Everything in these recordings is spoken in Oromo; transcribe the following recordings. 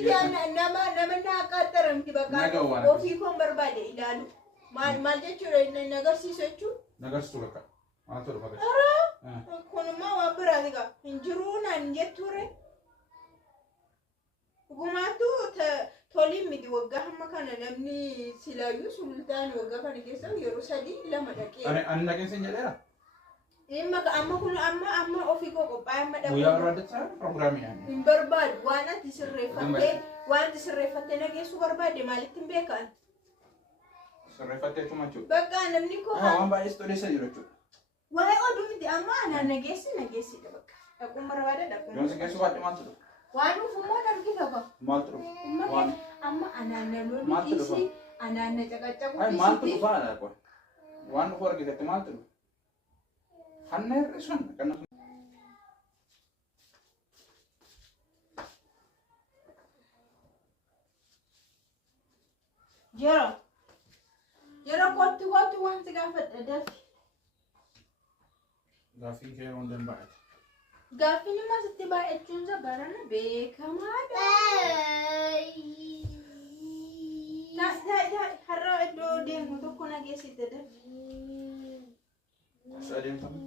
isaaniiti nama naaqaxxaramti bakka ofii koon barbaade ilaalu maal jechuudha inni agarsiisu jechuudha. Nagarsiisu bakka maal ta'u bakka. Kunimmoo waan biraati qaba hin jiruu naan jetture. Dhugumaattuu toliin miti waggaa hamma kana namni silaayyuu sultaan waggaa kana keessa yeroo 2 dhaqee. Ani dhaqeen sin jedheera. Amma ofii koo qophaa'ee amma dhabu. Guyyaa barbaadachaa pirogiraamii yaani. Hin barbaadu waan ati sirreeffattee nageessuu barbaade maalitti hin beekan? Sirreeffattee jechuun maal jechuudha? Bakka namni koo waan baay'ee odeessaa jiru jechuudha. Waa'ee oduu miti amma anaan nageessidha bakka. Dhaquun barbaada dhaquun. Yoo si geessu baadhee maaltu dhufa? Waan ufummoo dargi tokko. Maaltu dhufa? Amma anaan na loluu dhiisii anaan na caqacaquu dhiisii. Maaltu dhufa ala kun? Waan dhufu argitetti maaltu dhufa? Hanna hir'isuun kan Yeroo kottu wanti gaafadha dafi. Gaaffii kee yeroo hundeen baay'ate. Gaaffiin immoo sitti baay'achuun isaa barana beekamaadha. Har'a iddoo deemu tokko nageessite dafi. As adeemfame.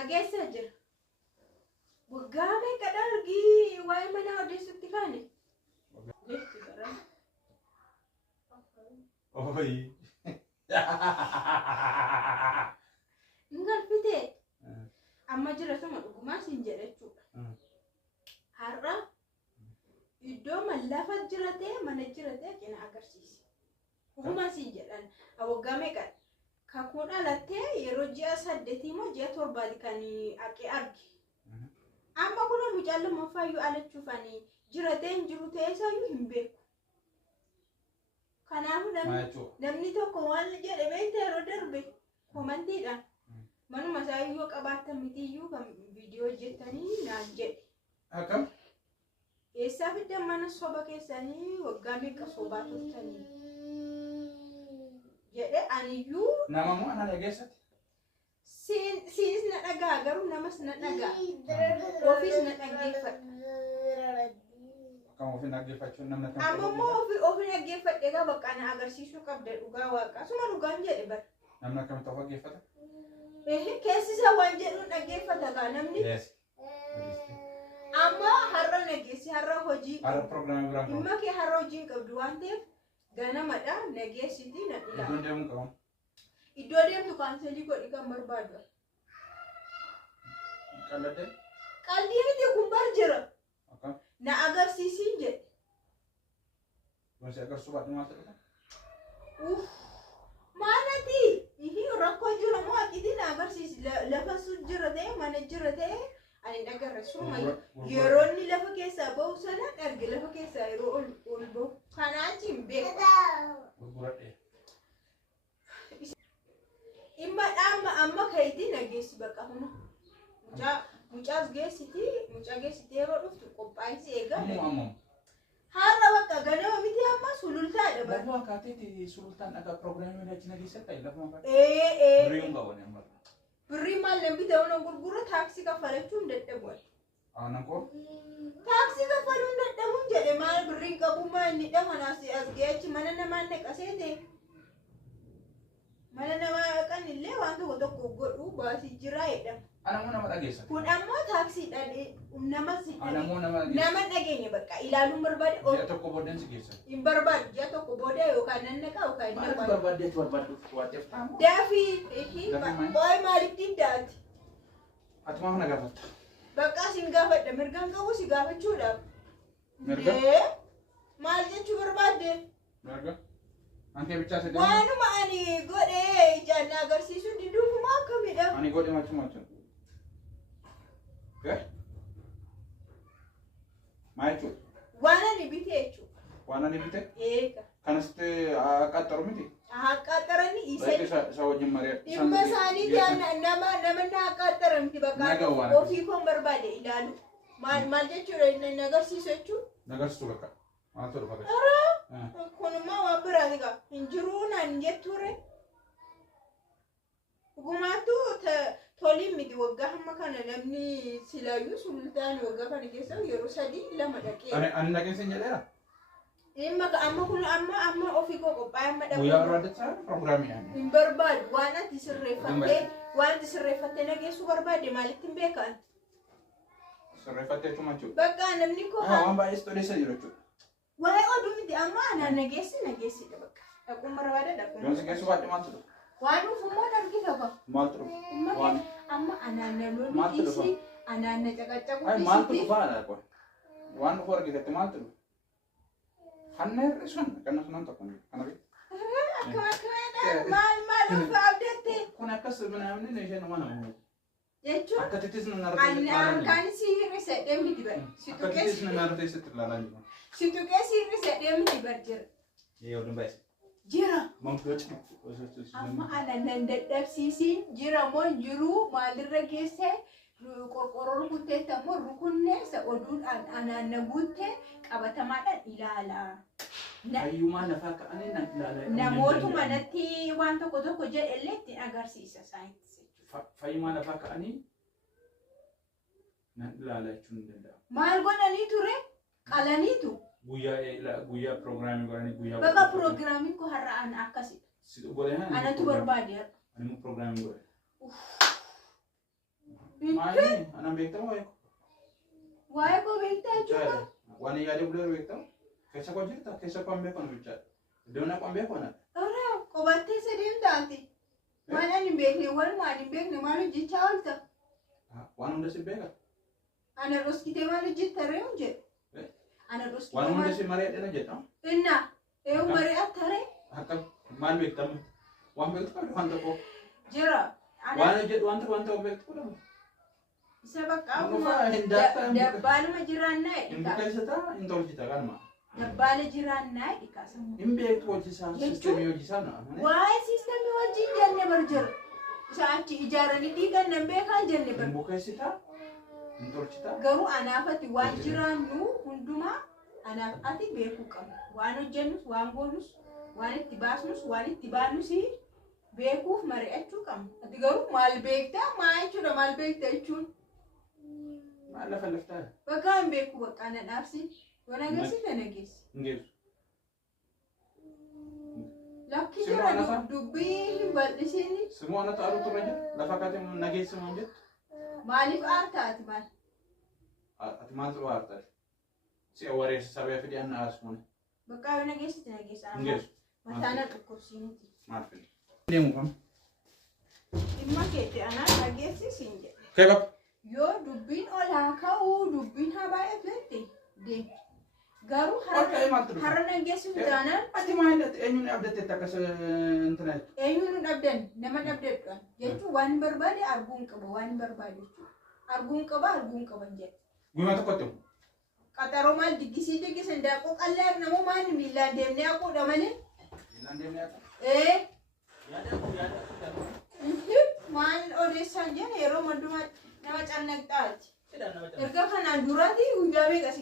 Ageessa jira. Waggaa meeqa dargii waa'ee mana odeessutti kaane? Jechi barana. Oyi. Ngalfite. Amma jira sama dhugumaa siin jedha jechuudha. Har'a iddoo lafa jiratee mana jiratee cina agarsiisi. Dhugumaa siin jedhan waggaa meeqa kakuun alattee yeroo ji'a 8 moo ji'a 7 kan aqee argi. Amma kun mucaan lammaffaayyuu alachuufanii jiratee hin jiru ta'eesaayyuu hin beeku. Kanaafuu namni tokko waan jedhe beekte yeroo darbe komantiidhaan manuma isaayyuu qabaatan mitiyyuu kan viidiyoo hojjetanii naan jedhe. Akkam? Eessaa fiddan mana soba keessanii waggaa meeqa sobaa turtanii jedhe aniyyuu. Nama moo ana dhageessatti? Siinis na dhagaa garuu namas na dhagaa. Ofiis na dhaggeeffadha. Kamu ofin dhaggeeffachuun namni akkam? Amma immoo ofin dhaggeeffadhe egaa bakka na agarsiisuu qabda dhugaa waaqa. Suma dhugaan jedhe bara. Namni akkamitti of dhaggeeffata? Keessi isaa waan jedhuun dhaggeeffata gaa namni. Amma har'a nageessi har'a hojii. Har'a pirogiraamii biraa qabu. Dhimma kee har'a hojii hin qabdu waan ta'eef ganamadha nageessiti na ilaala. Iddoon deemuu qabamu? Iddoo deemtu kaanselii godhi kan barbaadu. Qalladee? Qaldii miti kun bar jira. Akkam? Na agarsiisiin jedhe. Wanti agarsiisuu baadhee maal ta'udha? Maalati? Rakkoo jira moo aqitii na agarsiisi lafa sun jira ta'e mana jira ta'e ani agarsiisuma yeroo inni lafa keessaa bahu sana arge lafa keessaa yeroo ol bahu kanaachi hin beeku. Gurguradhee. Imma dhaama amma kayitii nageessi bakka huna. Mucaas geessiti mucaa geessiti yeroo dhuftu qophaa'insi eegaa. Har'a bakka ganama miti amma sulultaadha bara. Lafa akkaateetti sulultaan dhagaa pirogiraamii achi nageessatti lafa maqaa. Birrii hin qabu ni amma. Birrii maal namni ta'uu gurgura taaksii kaffalachuun dadhabuun. Aannan koo? Taaksii kaffaluun dadhabuun jedhe maal birrii qabu maa inni dhamanaas as geechi mana namaan naqasee ta'e. Mana namaa kan illee waan tokko godhu baasii jiraa jedhama. Anamoo nama dhageessa. Kun ammoo taaksiidhaan nama si nama dhageenya bakka ilaaluun barbaade. Ji'a tokko booddeen si geessa. Hin barbaadu ji'a tokko booda yookaan nannaqaa yookaan hin barbaadu. Barbaaddeetu barbaadduuf waateef taamu. Daafii waa'ee maalittiin daati? Ati maa mana gaafatta? Bakka siin gaafadha mirgaan qabu si gaafachuudhaaf. Mirga? Maal jechuu barbaadde? Mirga? Anke bicha sedih. Waanuma ani godhe ijaan agarsiisuu diduufuma akkamidha? Ani godhe macam-macam. Oke? Maicu. Waan ani bite jechuudha. Waan ani bite? Eega. Kanasti qaxxaru miti? Qaxxarani isa. Baik isa wajjin mari'a. Dhimma isaaniitiin nama qaxxaramti bakka ofii koon barbaade ilaalu. Maal jechuudha inni agarsiisu jechuudha? Agarsiisu bakka. Maal ta'u bakka? Kunimmoo waan biraati qaba. Hin jiruu naan jetture. Dhugumaatu toliin miti waggaa hamma kana namni silaayyuu sultaan waggaa kana keessa yeroo 2 dhaqee. Ani dhaqeen sin jedheera. Amma kun amma ofii koo qophaa'ee amma dhabu. Guyyaa barbaadachaa pirogiraamii yaani. Hin barbaadu waan ati sirreeffattee nageessuu barbaade maalitti hin beekan? Sirreeffattee jechuun jechuudha. Bakka namni koo Waan baay'ee odeessa jiru jechuudha. waa'ee oduu miti amma anaan nageessidha bakka. Dhaquun barbaada dhaquun. Yoo si geessu baadhee maaltu dhufa? Waan ufummoo dargita bakka. Maaltu dhufa? Amma anaan na loluu dhiisii anaan na caqacaquu dhiisii. Maaltu dhufa haadha qoy. Waan dhufu argitetti maaltu dhufa? Hanneerri sun kan sunan tokko kana beeku. Maal dhufa abdatte? Kun akkas namni ishee nama nama. Jechuun Akka tittis na narrate. kan si hir'ise miti bar. Akka tittis na narrate sitti ilaalaa jiru. Si tuqee si hir'ise miti bar jira. Yoo dubbise. Jira. Manfoochi. Amma anan dadhabsiisiin jira moo jiru maalirra geesse qorqorroon kutteetta moo rukunnee isa oduun anaan na guutte qabatamaadhaan ilaala. Hayyumaa lafaa ka'anii na ilaala. Namootuma natti waan tokko jedhe illee ittiin agarsiisa saayinsii. Fayyumaa lafaa ka'anii na ilaala jechuun ni danda'ama. Maal godhanii ture? Qalaniitu. Guyyaa pirogiraamii godhanii guyyaa. Bakka pirogiraamiin koo har'a ana akkasidha. Anatu barbaade. Ani mu programming gue. Main, anak beektamu wae. Wae kok beektaa juga. Wani ada boleh beektamu. Keessa kau cerita, keessa kau ambil kon bicara. Dia nak ambil kon. Ora, kau batte sedem tadi. Mana ni beekne, wan mana beekne, mana jicha alta. Wan udah si beeka. Ana ros kita mana jitta reunje. Ana ros kita. Wan udah si Maria dia jeta. Inna, Maria tare. Hakam mal beektamu. Wan beektamu wan tokko. Jira. Wan jet wan tokko beektamu. Sabak Apa dabbaluma jiraannaa Imbu keessata intolchita kanuma. Dabbaala jiraannaa dhikasamu. Imbeektu hojisaa sistemii hojisaa na. Waa'ee sistemii hojii jenne barjira. Isa achi ijaaranii dhiigan nan beekaan jenne bar. Imbu keessita intolchita. Garuu anaafati waan jiraannu hundumaa anaaf ati beekuu qabna. Waan hojjennus, waan goonus, waan itti baasnus, waan itti baannus beekuuf mari'achuu qabna. Ati garuu maal beektaa? Maa jechuudha maal beektaa jechuun? Maal laftaa? Bakka hin beeku bakka na dhaabsi. Waan agarsiisa nageessi. Ngeessu. Lakki jira dubbii hin bal'isiini. Semua anak taruh turun aja. Lafa kate nageessu mun jettu. Maaliif aartaati maal? Ati maal ta'u aartaa? Si wareessa sabee fidii anna asmuun. Bakka yoo nageessiti nageessa. Ngeessu. Mataana dhukkubsiiniti. Maal fidii? Deemu kam? Dhimma keetti anaa nageessisiin jedhe. Kebab. Yoo dubbiin olaa ka'uu dubbiin haa baay'atu deemu. Garuu har'a nageessuuf taanaan. Ati maal eenyuun abdatte akkas intina? Eenyuun dhabdan nama dhabdadhaan jechuun waan barbaade arguun qaba waan barbaade jechuudha. Arguun qaba jedhe. Guyyaa tokkotti. Qaxaroo maal diggisan daakuu qallee namoo maal miilaan deemnee haquudha malee. Miilaan deemnee haquudha. Maal odeessaan jedhe yeroo hundumaa nama cannaqxaati. Erga kanaan duraati guyyaa meeqa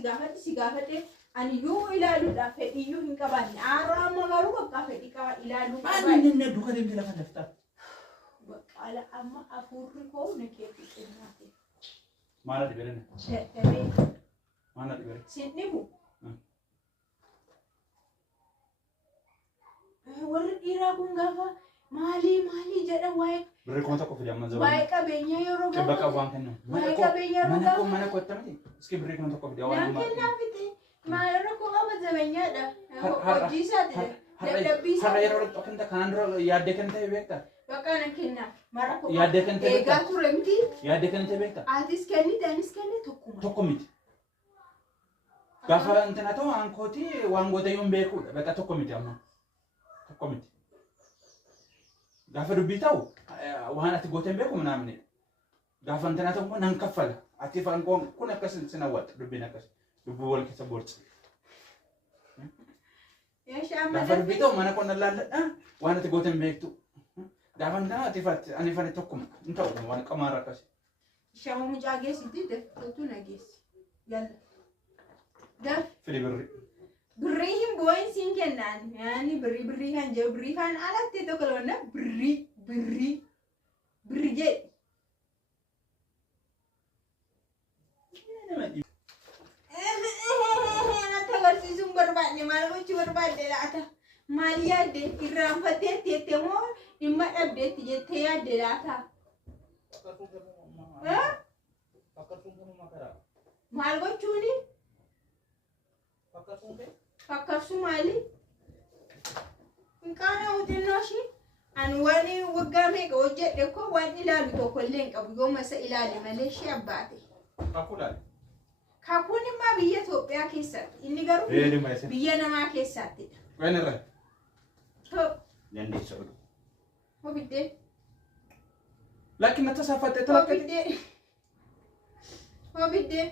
si gaafadhe aniyyuu ilaaluudhaaf fedhiyyuu hin qabaanne. Aaroo amma garuu bakka fedhii qaba ilaaluu qabaanne. Maal inni duuka deemtee lafa laftaa? Baqqaala amma afuurri koo nageetti qinnaate. Maal ati bedene? Dadhabee. Maal ati bedene? Sin dhibu. Warri dhiiraa kun gaafa maalii jedha waa'ee. Birrii kuma tokko fidee amma zabana. Waa'ee qabeenyaa yeroo gaafa. Bakka waan kennu. Waa'ee qabeenyaa yeroo gaafa. Mana kottamti. Iski birrii kuma tokko fidee waan Naan kennaa fite. Maal rakkoo qaba zabeenyaadha. Hojii isaati. Dadhabbii isaa. Har'a yeroo dhaqxoo kenta kanaan dura yaaddee kan ta'e beektaa? Bakka na kennaa. Mara koo. Yaaddee kan ta'e beektaa? Eegaa ture miti. Yaaddee kan ta'e beektaa? Atis kennite anis kenne tokkuma. Tokko miti. Gaafa intina ta'u aankooti waan gootayyuun beekuudha. Bakka tokko miti amma. Tokko miti. Gaafa dubbii ta'u waan ati gooteen beeku naamni. Gaafa intina ta'u nan kaffala. Ati faan kun akkas sin hawwatta dubbiin akkas. Lubbuu wal keessa boorsa. Gaafa dubbii ta'u mana qonna laalladha waan ati gooteen beektu. Gaafa intina ati ani fane tokkuma. Hin ta'u waan qamaara akkas. Shama mucaa geessiti daftuu na geessi. Yalla. Daf. Fili birri. Birrii hin boo'in siin kennaan. Yaani birrii kan jiru birrii kan alatti tokko loona birrii. birje agarsiisuun barbaadne maal gochuu barbaadde laata? Maal yaadde irraanfattee teettee moo dhimma dhabdeetti jettee yaadde laata? Maal gochuuni? Fakkarsu maali? Hinqaana hojjennoo ishii ani waan waggaa meeqa hojjedhe koo waan ilaalu tokko illee hin qabu yooma isa ilaale malee ishee abbaate. Kakuun immoo biyya Itoophiyaa keessatti inni garuu biyya namaa keessattidha. Waan irra? Dandeessa oduu. Hobiddee. Laakiin natti saafattee Hobiddee. Hobiddee.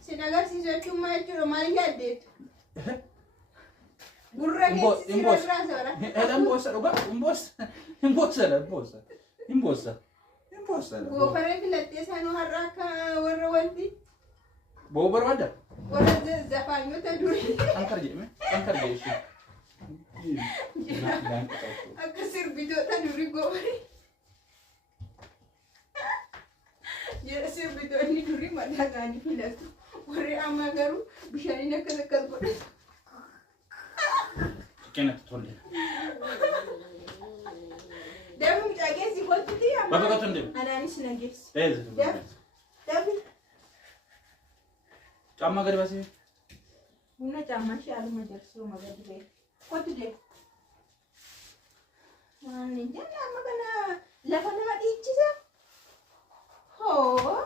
Sin agarsiisu jechuun maal jechuudha maal yaaddeetu? Gurra keessi si irraa soora. Imbossa dhugaa imbossa. Imbossa. Goofaree filattee isaanuu har'a akka warra wanti. Boo barbaada? Warra zafaanyota durii. Ankar jedhame. Akka sirbitoota durii goofaree. Jedha sirbitoonni durii mataa isaanii filatu. Warri ammaa garuu bishaaniin akkas godhatu. Kenatti tolle. Dabi mucaa geessi kottuti amma. Bakka kottu hin deemu. Anaanis na geessi. Dabi. Caammaa gadi baasee. Buna caammaa ishee haaluma jarsuu magadi ba'e. Kottu deemu. Waan hin jenne amma kana lafa nama dhiichisa. Hoo.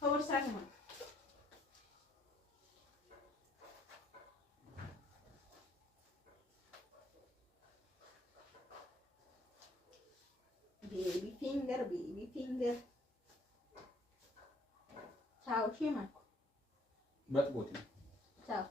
Hawarsaa kana. Baby finger. Ciao, Shima. Bat booti. Ciao.